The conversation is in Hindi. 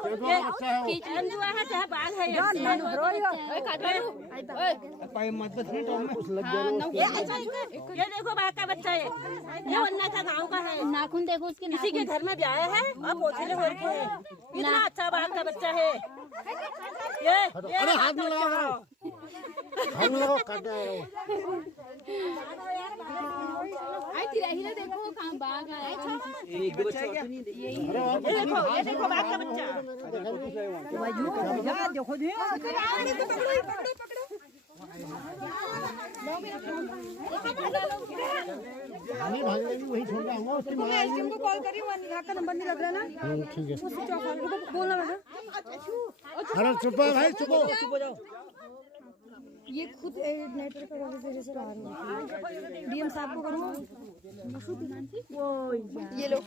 तेंदुआ है चाहे बाघ है ये देखो बाघ का बच्चा है, ये वन्ना का गाँव का है। नाखून देखो उसके, किसी के घर में ब्याह है और पोछले हो रखे हैं। इतना अच्छा बाघ का बच्चा है ये हाथ में लगाओ देखो कहाँ बाघ आया। ये देखो बाघ का बच्चा। वही छोड़ रहा हूँ को कॉल करी, वहाँ निभा का नंबर नहीं लग रहा ना। ठीक है बोलना बेटा। अरे चुप भाई, चुप हो जाओ। ये खुद नेटवर्क की वजह से बाहर हो। डीएम साहब को करूँ वो ये लो